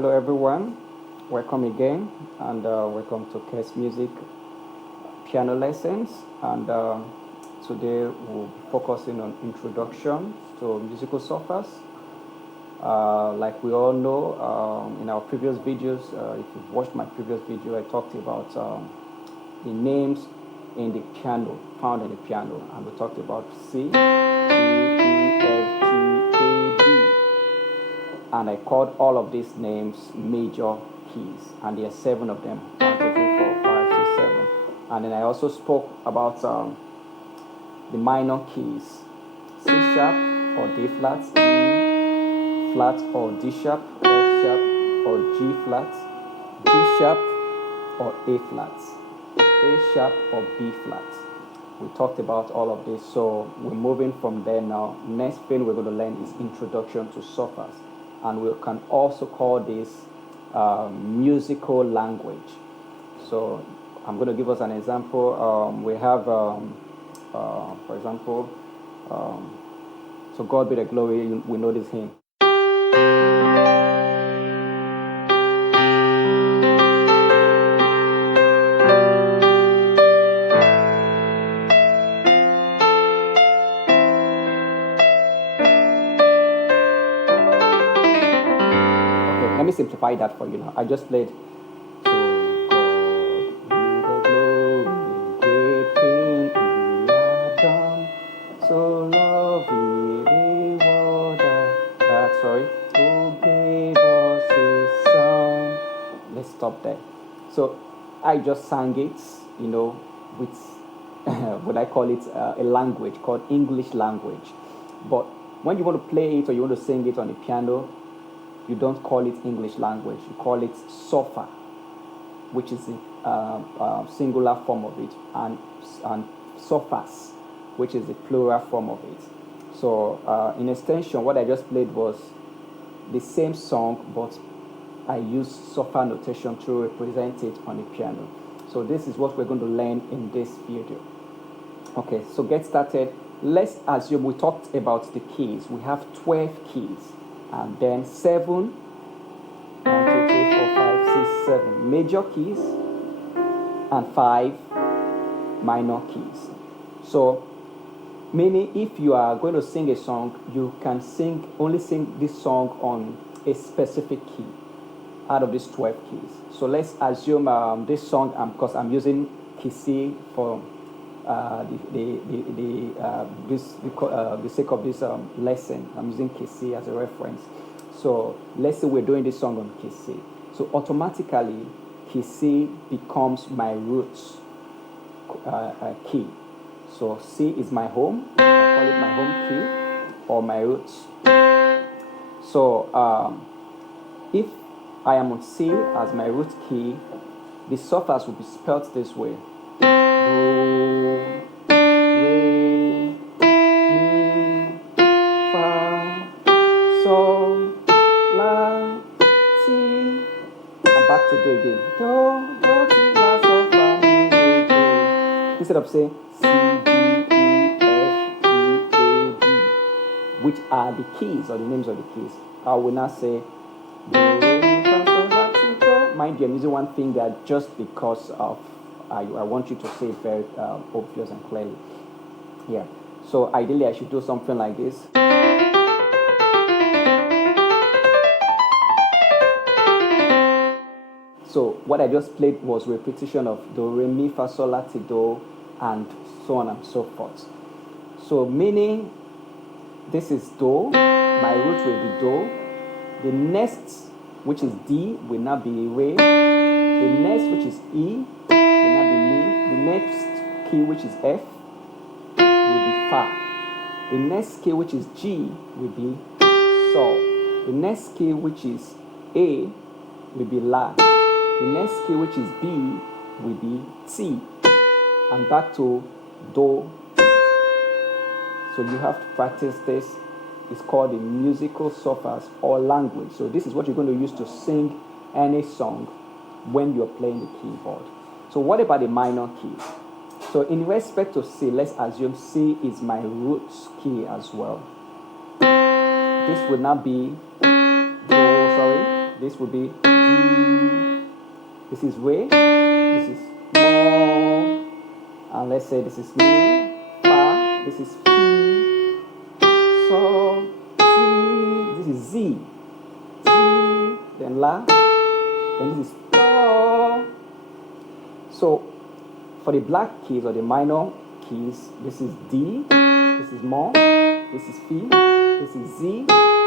Hello everyone, welcome again and welcome to Kes Music Piano Lessons, and today we'll be focusing on introduction to musical solfas. Like we all know, in our previous videos, if you've watched my previous video, I talked about the names in the piano, found in the piano, and we talked about C, D, E, F, G, A, D. And I called all of these names major keys, and there are 7 of them: 1, 2, 3, 4, 5, 6, 7. And then I also spoke about the minor keys: C sharp or D flat, E flat or D sharp, F sharp or G flat, G sharp or A flat, A sharp or B flat. We talked about all of this, so we're moving from there now. Next thing we're going to learn is introduction to solfas, and we can also call this musical language. So I'm going to give us an example. We have, for example, "So God be the glory." We know this hymn. Let me simplify that for you now. I just played "So God be the glory, great thing He had done, so lovely reward who gave us His Son." Let's stop there. So I just sang it, with what I call it a language called English language. But when you want to play it or you want to sing it on the piano, you don't call it English language. You call it solfa, which is the singular form of it, and solfas, which is the plural form of it. So in extension, what I just played was the same song, but I used solfa notation to represent it on the piano. So this is what we're going to learn in this video. Okay, so get started. Let's assume we talked about the keys. We have 12 keys. And then 7, 1, 2, 3, 4, 5, 6, 7 major keys and 5 minor keys. So, meaning if you are going to sing a song, you can only sing this song on a specific key out of these 12 keys. So let's assume this song, because I'm using key C for the sake of this lesson. I'm using key C as a reference. So let's say we're doing this song on key C. So automatically, key C becomes my roots key. So C is my home. I call it my home key or my roots. So if I am on C as my root key, the solfas will be spelled this way: Do, Re, Mi, Fa, Sol, La, Si. And back to Do again. Do, Si, La, Sol, Fa, Mi, Re, Do. Instead of saying C, D, E, F, G, A, D, which are the keys or the names of the keys, I will not say Do, Re, Mi, Fa, Sol, La, Si, Do. Mind you, I'm using one finger just because of I want you to say it very obvious and clearly. Yeah. So ideally, I should do something like this. So what I just played was repetition of Do, Re, Mi, Fa, Sol, La, Si, Do, and so on and so forth. So meaning this is Do, my root will be Do. The next, which is D, will not be Re. The next, which is E, will not be Mi. The next key, which is F, will be Fa. The next key, which is G, will be Sol. The next key, which is A, will be La. The next key, which is B, will be T. And back to Do. So you have to practice this. It's called the musical solfas or language. So this is what you're going to use to sing any song when you're playing the keyboard. So what about the minor keys? So in respect to C, let's assume C is my root key as well. This will not be this would be D. This is Re. This is Mo. And let's say this is Mi, Fa. This is Fi, Sol, Si. This is Z. Z. Then La. Then this is Do. So for the black keys or the minor keys, this is D. This is Mo. This is Fi. This is Z.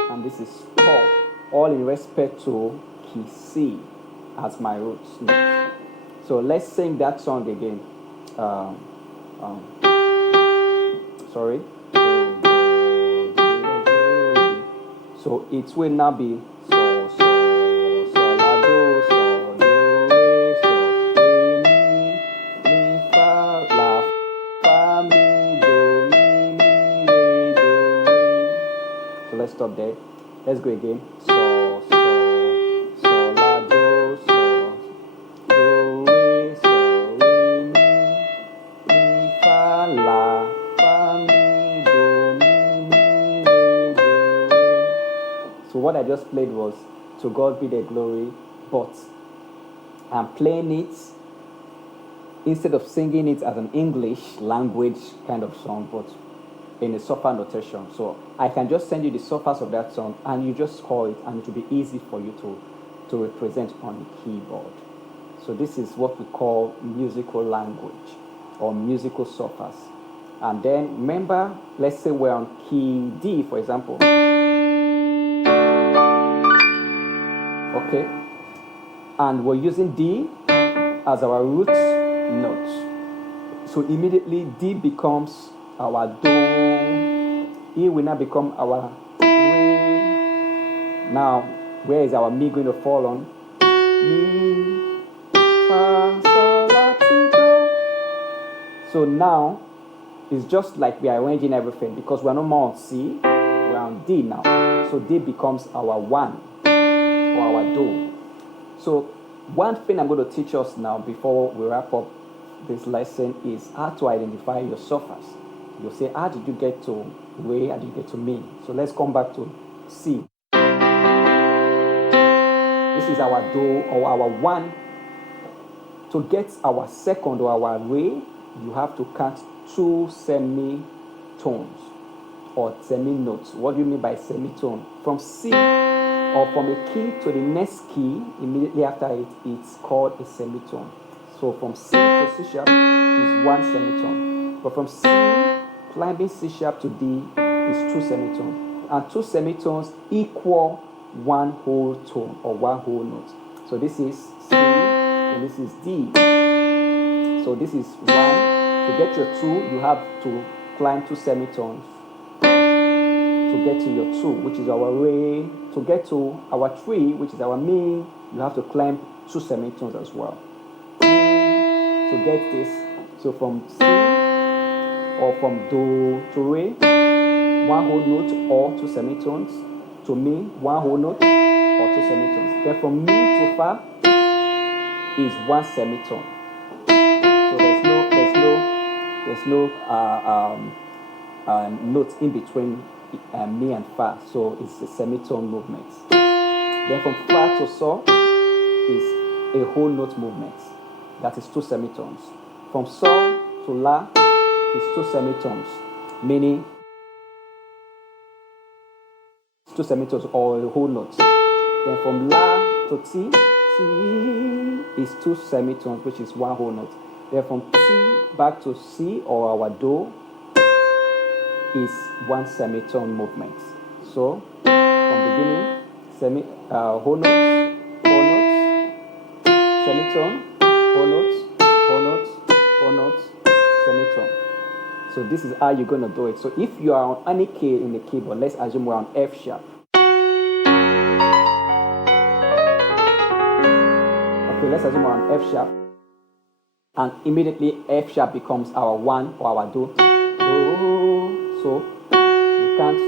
And this is Do. All in respect to key C as my root note. So let's sing that song again. Sorry. So it will now be so la do re mi fa la fa mi do mi re do re. So let's stop there. Let's go again. So what I just played was To God Be the Glory, but I'm playing it instead of singing it as an English language kind of song, but in a solfa notation. So I can just send you the solfas of that song and you just score it, and it will be easy for you to represent on the keyboard. So this is what we call musical language or musical solfas. And then remember, let's say we're on key D, for example. Okay, and we're using D as our root note. So immediately D becomes our Do. E will now become our Re. Now, where is our Mi going to fall on? Mi, Fa, Sol, La, Ti, Do. So now, it's just like we are arranging everything, because we're no more on C, we're on D now. So D becomes our 1. Or our Do. So one thing I'm going to teach us now before we wrap up this lesson is how to identify your solfas. You'll say, how did you get to Re? How did you get to Mi? So let's come back to C. This is our Do or our 1. To get our second or our Re, you have to count 2 semitones or seminotes. What do you mean by semitone? From C or from a key to the next key, immediately after it, it's called a semitone. So from C to C sharp is 1 semitone. But from C, climbing C sharp to D is 2 semitones. And 2 semitones equal 1 whole tone or 1 whole note. So this is C and this is D. So this is 1. To get your 2, you have to climb 2 semitones. To get to your 2, which is our Re, to get to our 3, which is our Mi, you have to climb 2 semitones as well. To get this, so from C or from Do to Re, 1 whole note or 2 semitones. To Mi, 1 whole note or 2 semitones. Then from Mi to Fa is 1 semitone. So there's no note in between Mi and Fa, so it's a semitone movement. Then from Fa to Sol is a whole note movement. That is 2 semitones. From Sol to La is 2 semitones, meaning 2 semitones or a whole note. Then from La to Ti is 2 semitones, which is 1 whole note. Then from Ti back to C or our Do is 1 semitone movement. So from beginning, whole notes, semitone, whole notes, semitone. So this is how you're going to do it. So if you are on any key in the keyboard, let's assume we're on F sharp. Okay, let's assume we're on F sharp. And immediately F sharp becomes our 1 or our Do. So you count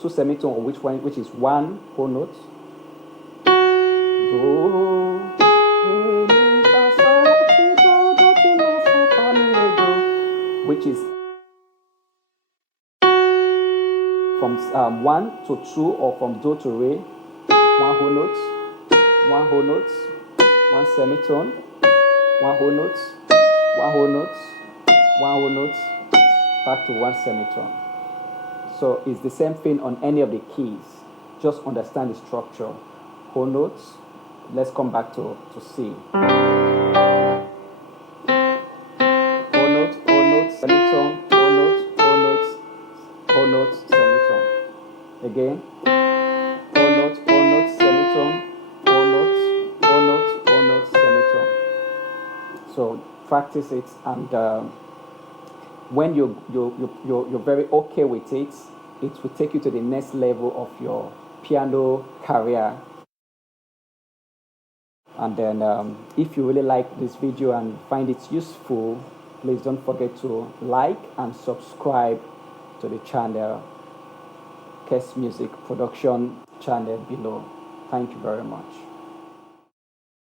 2 semitones, which is 1 whole note. Do, Re, Mi, Fa, Sol, La, Ti, Do, Do, Ti, La, Sol, Fa, Mi, Re, Do, which is from 1 to 2 or from Do to Re, 1 whole note. one whole note, one semitone, one whole note, one whole note, one whole note, back to one semitone. So it's the same thing on any of the keys. Just understand the structure. Whole notes. Let's come back to C. Whole note, semitone, whole note, semitone. Again. Whole note, semitone, whole note, semitone. So practice it, and when you're very okay with it, it will take you to the next level of your piano career. And then if you really like this video and find it useful, please don't forget to like and subscribe to the channel, Kes Music Production channel below. Thank you very much.